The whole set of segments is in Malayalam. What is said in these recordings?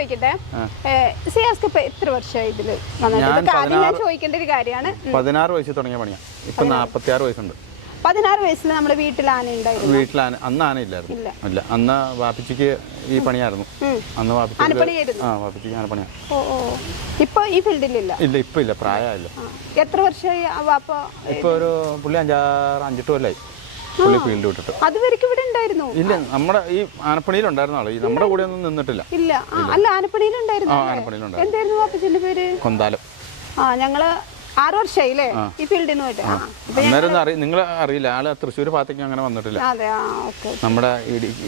ചോദിക്കട്ടെ, സിയാസ്ക്ക് ഇപ്പൊ എത്ര വർഷമായി ഇതില് വന്നിട്ട്? ആദ്യം ഞാൻ ചോദിക്കേണ്ട ഒരു കാര്യമാണ്. 16 വയസ്സിൽ തുടങ്ങിയ പണിയാണ്. ഇപ്പൊ 46 വയസ്സുണ്ട്. 16 വയസ്സിൽ നമ്മുടെ വീട്ടിൽ ആന ഉണ്ടായിരുന്നു? വീട്ടിൽ അന്ന് ആന ഇല്ലായിരുന്നു. ഇല്ല, അന്ന് വാപ്പിച്ചിക്ക് ഈ പണിയായിരുന്നു. അന്ന് വാപ്പിച്ചിക്ക് ആനപ്പണിയാണ്. ഇപ്പൊ ഈ ഫീൽഡിലില്ല? ഇല്ല, ഇപ്പൊ ഇല്ല, പ്രായമായില്ല. എത്ര വർഷമായി വാപ്പ? ഇപ്പൊ ഒരു പുള്ളി 5-8 കൊല്ലായി പുള്ളി ഫീൽഡ് വിട്ടിട്ട്. അതുവരെയ്ക്ക് ഇവിടെ ഉണ്ടായിരുന്നു? ഇല്ല, നമ്മുടെ ഈ ആനപ്പണിയിലുണ്ടായിരുന്ന ആള് നമ്മുടെ കൂടെ ഒന്നും നിന്നിട്ടില്ല. ഇല്ല, അല്ല ആനപ്പണിയിലുണ്ടായിരുന്നു. എന്തായിരുന്നു വാപ്പച്ചിന്റെ പേര്? കൊന്താലം. ഞങ്ങള് 6 വർഷമായില്ലേ ഈ ഫീൽഡിന് പോയിട്ട്? അന്നേരം നിങ്ങൾ അറിയില്ല, ആള് തൃശ്ശൂർ ഭാഗത്തേക്ക് അങ്ങനെ വന്നിട്ടില്ല. നമ്മുടെ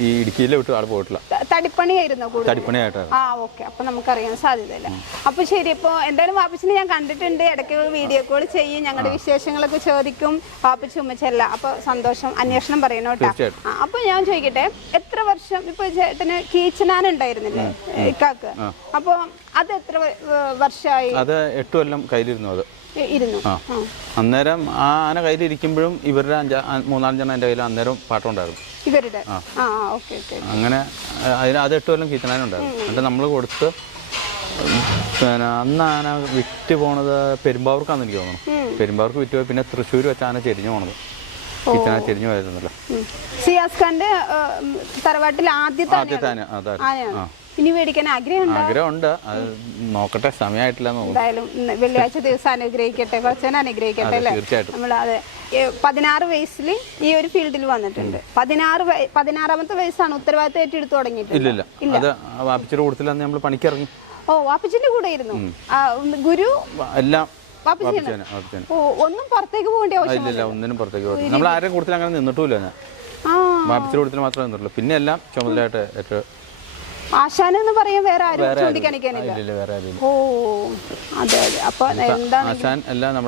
ഈ ഇടുക്കിയിലെ വിട്ട് ആള് പോയിട്ടില്ല. തടിപ്പണിയായിരുന്നു? തടിപ്പണിയായിട്ടാണ്. ഓക്കെ, അപ്പൊ നമുക്കറിയാൻ സാധ്യതയില്ല. അപ്പൊ ശരി, ഇപ്പൊ എന്തായാലും വാപ്പച്ചിനെ ഞാൻ കണ്ടിട്ടുണ്ട്, ഇടയ്ക്ക് വീഡിയോ കോൾ ചെയ്യും, ഞങ്ങളുടെ വിശേഷങ്ങളൊക്കെ ചോദിക്കും, വാപ്പച്ചി ഉമ്മച്ചല്ല. അപ്പൊ സന്തോഷം, അന്വേഷണം പറയണോ കേട്ടോ. അപ്പൊ ഞാൻ ചോദിക്കട്ടെ, എത്ര വർഷം ഇപ്പൊ ചേട്ടന് കീച്ചനാന ഉണ്ടായിരുന്നില്ലേ ഇക്കാക്ക്? അപ്പൊ അത് എത്ര വർഷമായി? അത് 8 കൊല്ലം കയ്യിലിരുന്നു. അത് ഇരുന്നു. അന്നേരം ആ ആന കയ്യിലിരിക്കുമ്പോഴും ഇവരുടെ 3-4 ജനം എൻ്റെ കയ്യിൽ അന്നേരം പാട്ടുണ്ടായിരുന്നു ഇവരുടെ. അങ്ങനെ അത് 8 കൊല്ലം കീച്ചനാനുണ്ടായിരുന്നു. എന്നിട്ട് നമ്മൾ കൊടുത്ത് പിന്നെ അന്ന് ആന വിറ്റ് പോണത് പെരുമ്പാവൂർക്കാന്ന് എനിക്ക് തോന്നുന്നു. പെരുമ്പാവൂർക്ക് വിറ്റ് പോയി പിന്നെ തൃശ്ശൂർ വെച്ച് ആന ചെരിഞ്ഞു പോണത്. കീച്ചന ചെരിഞ്ഞു പോയിരുന്നല്ലോ. സിയാസ് ഖാന്റെ തറവാട്ടിൽ ആദ്യത്തെ ആനയാണ്. ഇനി മേടിക്കാൻ ആഗ്രഹമുണ്ട്. അത് നോക്കട്ടെ, സമയമായിട്ടില്ല. എന്തായാലും വെള്ളിയാഴ്ച ദിവസം അനുഗ്രഹിക്കട്ടെ, കുറച്ചേനെ അനുഗ്രഹിക്കട്ടെ അല്ലേ. നമ്മൾ അതെ 16 വയസ്സിൽ ഈ ഒരു ഫീൽഡിൽ വന്നിട്ടുണ്ട്. 16ാമത്തെ വയസ്സാണ് ഉത്തരവാദിത്തം ഏറ്റെടുത്ത് തുടങ്ങിയിട്ടുണ്ട്. ഇല്ല, അത് വാപ്പിച്ചിയുടെ കൂട്ടത്തിൽ നമ്മൾ പണിക്കിറങ്ങി. വാപ്പിച്ചിന്റെ കൂടെ ആയിരുന്നു ഗുരു എല്ലാം. ഒന്നും പുറത്തേക്ക് പോകേണ്ട ആവശ്യമില്ല. ഒന്നിനും പുറത്തേക്ക് പോകണ്ട. നമ്മൾ ആരെയും കൂട്ടത്തിൽ അങ്ങനെ നിന്നിട്ടില്ല. ഞാൻ വാപ്പിച്ചിയുടെ കൂട്ടത്തിൽ മാത്രമേ നിന്നിട്ടുള്ളൂ. പിന്നെ എല്ലാം ചുമതലയായിട്ട് ഏറ്റവും ആശാനെന്ന് പറയാൻ വേറെ ആരും ചൂണ്ടിക്കാണിക്കാനില്ല. അതെ അതെ. അപ്പൊ എന്താണ്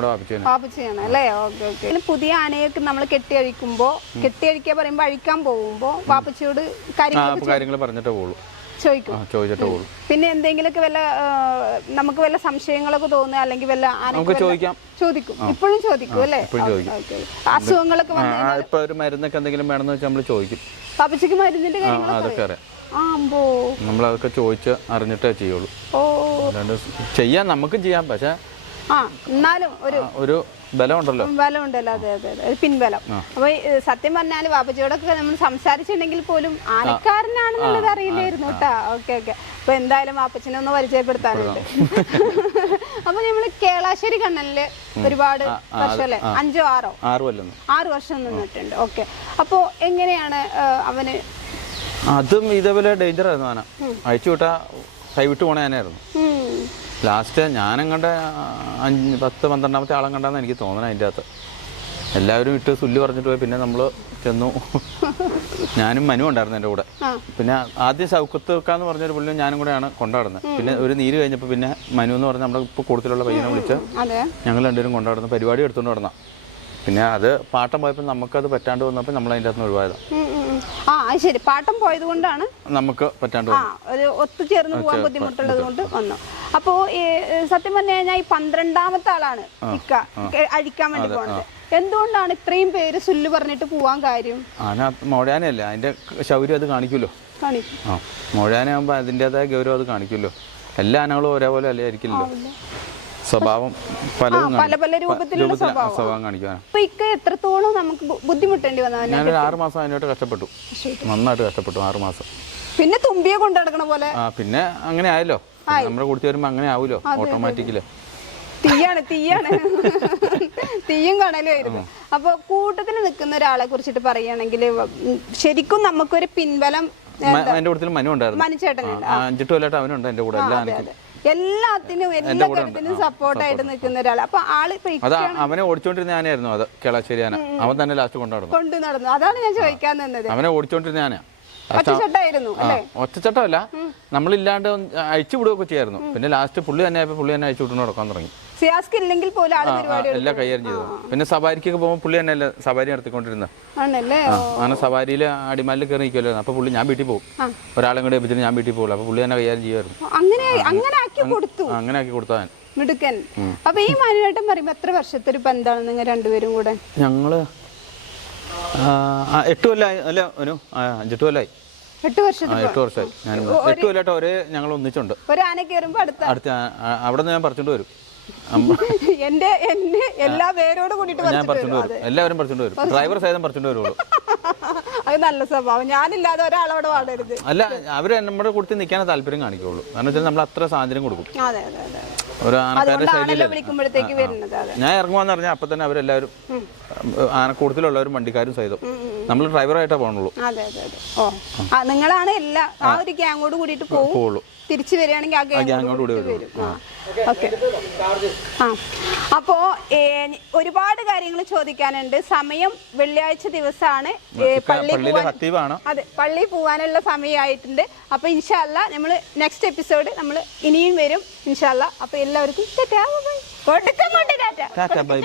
വാപ്പിച്ചിയാണ് അല്ലേ? ഓക്കെ. പുതിയ ആനയൊക്കെ നമ്മൾ കെട്ടിയഴിക്കുക പറയുമ്പോ അഴിക്കാൻ പോകുമ്പോ വാപ്പച്ചിയോട് കാര്യങ്ങൾ പറഞ്ഞിട്ടേ പോകുള്ളൂ, ചോദിച്ചിട്ടേ പോകുള്ളൂ. പിന്നെ എന്തെങ്കിലുമൊക്കെ നമുക്ക് വല്ല സംശയങ്ങളൊക്കെ തോന്നുക അല്ലെങ്കിൽ വല്ല ചോദിക്കും? ഇപ്പോഴും ചോദിക്കും അല്ലേ? അസുഖങ്ങളൊക്കെ ഇപ്പൊ ഒരു മരുന്നൊക്കെ എന്തെങ്കിലും വേണമെന്ന് വെച്ചാൽ നമ്മൾ ചോദിക്കും. വാപ്പച്ചിക്ക് മരുന്നിന്റെ കാര്യങ്ങളൊക്കെ അറിയാം. നമ്മളതൊക്കെ ചോദിച്ച് അറിഞ്ഞിട്ടേ ചെയ്യുള്ളൂ. ചെയ്യാൻ നമുക്കും ചെയ്യാം, പക്ഷെ എന്നാലും ഒരു ബലമുണ്ടല്ലോ. അതെ അതെ, ഒരു പിൻബലം. അപ്പൊ സത്യം പറഞ്ഞാല് വാപ്പച്ചിയോടൊക്കെ നമ്മൾ സംസാരിച്ചിട്ടുണ്ടെങ്കിൽ പോലും ആനക്കാരനാണെന്നുള്ളത് അറിയില്ലായിരുന്നു കേട്ടാ. ഓക്കെ. അപ്പൊ എന്തായാലും വാപ്പച്ചിനെ ഒന്ന് പരിചയപ്പെടുത്താനുണ്ട്. അപ്പൊ നമ്മള് കേളാശ്ശേരി കണ്ണനില് ഒരുപാട് വർഷമല്ലേ? 5-6 വർഷം നിന്നിട്ടുണ്ട്. ഓക്കെ. അപ്പൊ എങ്ങനെയാണ് അവന്? അതും ഇതേപോലെ ഡേഞ്ചർ ആയിരുന്നു. ആന അയച്ചു വിട്ടാ കൈവിട്ട് പോണ ആനയായിരുന്നു. ലാസ്റ്റ് ഞാനും കണ്ട 10-12ാമത്തെ ആളും കണ്ടാന്ന് എനിക്ക് തോന്നണം. അതിൻ്റെ അകത്ത് എല്ലാവരും ഇട്ട് സുല്ല് പറഞ്ഞിട്ട് പോയി. പിന്നെ നമ്മൾ ചെന്നു, ഞാനും മനു ഉണ്ടായിരുന്നു എൻ്റെ കൂടെ. പിന്നെ ആദ്യം സൗഖ്യത്ത് വെക്കാന്ന് പറഞ്ഞൊരു പുള്ളിയും ഞാനും കൂടെയാണ് കൊണ്ടാടുന്നത്. പിന്നെ ഒരു നീര് കഴിഞ്ഞപ്പോൾ പിന്നെ മനു എന്ന് പറഞ്ഞാൽ നമ്മുടെ ഇപ്പോൾ കൂടുതലുള്ള പയ്യനെ വിളിച്ച് ഞങ്ങൾ രണ്ടുപേരും കൊണ്ടാടുന്ന പരിപാടി എടുത്തുകൊണ്ട് നടന്ന. പിന്നെ അത് പാട്ടം പോയപ്പോൾ നമുക്കത് പറ്റാണ്ട് വന്നപ്പോൾ നമ്മൾ അതിൻ്റെ അകത്ത് ഒഴിവായതാണ്. ശരി, പാട്ടം പോയത് കൊണ്ടാണ് നമുക്ക് പറ്റാണ്ട് ഒരു ഒത്തുചേർന്ന് പോകാൻ ബുദ്ധിമുട്ടുള്ളത് കൊണ്ട് വന്നു. അപ്പോ സത്യം പറഞ്ഞു കഴിഞ്ഞാൽ ഈ 12ാമത്തെ ആളാണ് അഴിക്കാൻ വേണ്ടി പോണത്. എന്തുകൊണ്ടാണ് ഇത്രയും പേര് സുല്ല് പറഞ്ഞിട്ട് പോവാൻ കാര്യം? മോഴാനയല്ല, അതിന്റെ ശൗര്യം അത് കാണിക്കുമല്ലോ. മോഴാനാകുമ്പോ അതിൻ്റെതായ ഗൗരവം അത് കാണിക്കുമല്ലോ. എല്ലാ ആനകളും ഒരേപോലെ അല്ലേ ആയിരിക്കില്ലല്ലോ. സ്വഭാവം പല രൂപത്തിലുള്ള സ്വഭാവം കാണിക്കാൻ. എത്രത്തോളം നമുക്ക് ബുദ്ധിമുട്ടേണ്ടി വന്നത്? ഞാനൊരു 6 മാസം അതിനോട്ട് കഷ്ടപ്പെട്ടു, നന്നായിട്ട് കഷ്ടപ്പെട്ടു. 6 മാസം. പിന്നെ തുമ്പിയെ കൊണ്ട് നടക്കണ പോലെ. പിന്നെ അങ്ങനെ ആയല്ലോ, നമ്മുടെ കൂടി വരുമ്പോ അങ്ങനെ ആവൂലോ ഓട്ടോമാറ്റിക്കല്. തീയും കണലുമായിരുന്നു. അപ്പൊ കൂട്ടത്തിൽ നിൽക്കുന്ന ഒരാളെ കുറിച്ചിട്ട് പറയുകയാണെങ്കിൽ ശരിക്കും നമുക്കൊരു പിൻബലം എന്റെ കൂട്ടത്തിൽ മനു ഉണ്ടായിരുന്നു. മനുചേട്ടനുണ്ട്. 5-8 കൊല്ലമായിട്ട് അവനുണ്ട് എന്റെ കൂടെ. എല്ലാത്തിനും എല്ലാ കാര്യത്തിനും സപ്പോർട്ടായിട്ട് നിൽക്കുന്ന ഒരാൾ. അപ്പൊ ആള് അവനെ ഓടിച്ചോണ്ടിരുന്ന ആനയായിരുന്നു അത്, കേളാശ്ശേരി ആന. അവൻ തന്നെ ലാസ്റ്റ് കൊണ്ടു നടന്നു. അതാണ് ഞാൻ ചോദിക്കാൻ നിന്നത്. അവനെ ഓടിച്ചോണ്ടിരുന്ന ആന ഒറ്റച്ചട്ടമല്ല, നമ്മളില്ലാണ്ട് അയച്ചു വിടുകയൊക്കെ ചെയ്യായിരുന്നു. പിന്നെ ലാസ്റ്റ് പുള്ളി തന്നെ അയച്ചു വിട്ടു നടക്കാൻ തുടങ്ങി. സിയാസ്ക്ക് ഇല്ലെങ്കിൽ പോലും എല്ലാം കൈകാര്യം ചെയ്തു. പിന്നെ സവാരിക്കൊക്കെ പോകുമ്പോൾ പുള്ളി തന്നെ സവാരി നടത്തിക്കൊണ്ടിരുന്നത്. അങ്ങനെ സവാരിയില് അടിമാലിൽ കയറി നിൽക്കുമല്ലോ. അപ്പൊ പുള്ളി ഞാൻ വീട്ടിൽ പോകും, ഒരാളെ കൂടെ വെച്ചിട്ട് ഞാൻ വീട്ടിൽ പോകുള്ളൂ. അപ്പൊ പുള്ളി തന്നെ കൈകാര്യം ചെയ്യുമായിരുന്നു. അങ്ങനെ ആക്കി കൊടുത്താൻ മിടുക്കൻ. അപ്പൊ ഈ മനുവേട്ടൻ പറയുമ്പോ എത്ര വർഷത്തെ ഒരു ബന്ധാണ് നിങ്ങൾ രണ്ടുപേരും കൂടെ? ഞങ്ങള് 8 കൊല്ലായി. അല്ല 5-8 കൊല്ലായി. 8 വർഷത്തിൽ 8 വർഷമായി ഞാൻ 8 കൊല്ലമായിട്ട് ഒരേ ഞങ്ങൾ ഒന്നിച്ചുണ്ട്. ഒരു ആന കയറുമ്പോ അടുത്ത അവിടെ നിന്ന് ഞാൻ പറിച്ചോണ്ട് വരും. എന്റെ എല്ലാ പേരോട് കൂടിയിട്ട് ഞാൻ പറിച്ചോണ്ട് വരും, എല്ലാവരും പറിച്ചോണ്ട് വരും, ഡ്രൈവർ സഹിതം പറിച്ചോണ്ട് വരുള്ളൂ. അത് നല്ല സ്വഭാവം. ഞാനില്ലാതെ ഒരാളവിടെ പാടരുത്. അല്ല, അവര് നമ്മുടെ കൂട്ടത്തിൽ നിൽക്കാനേ താല്പര്യം കാണിക്കുള്ളൂ. കാരണം വെച്ചാൽ നമ്മൾ അത്ര സ്വാതന്ത്ര്യം കൊടുക്കും. അതെ അതെ അതെ. ഒരു ആനക്കാരുടെ ശൈലിയില്ല. വിളിക്കുമ്പോഴത്തേക്ക് വരുന്നത്. ഞാൻ ഇറങ്ങുവാന്ന് പറഞ്ഞാൽ അപ്പൊ തന്നെ അവരെല്ലാവരും ആനക്കൂട്ടത്തിലുള്ളവരും വണ്ടിക്കാരും സഹിതം നമ്മൾ ഡ്രൈവറായിട്ടാ പോകണുള്ളൂ. അതെ അതെ അതെ. ഓ, നിങ്ങളാണ് എല്ലാ ആ ഒരു ഗ്യാങ്ങോട് കൂടിയിട്ട് പോകുള്ളൂ. തിരിച്ചു വരികയാണെങ്കിൽ ആ ഗ്യാങ്ങോട് കൂടി വരും. ഓക്കെ. അപ്പോ ഒരുപാട് കാര്യങ്ങൾ ചോദിക്കാനുണ്ട്. സമയം വെള്ളിയാഴ്ച ദിവസമാണ്, അതെ, പള്ളി പോവാനുള്ള സമയമായിട്ടുണ്ട്. അപ്പൊ ഇൻഷാ അല്ലാ നമ്മൾ നെക്സ്റ്റ് എപ്പിസോഡ് നമ്മൾ ഇനിയും വരും ഇൻഷാ അല്ലാ. അപ്പൊ എല്ലാവർക്കും ടാറ്റാ ബൈ.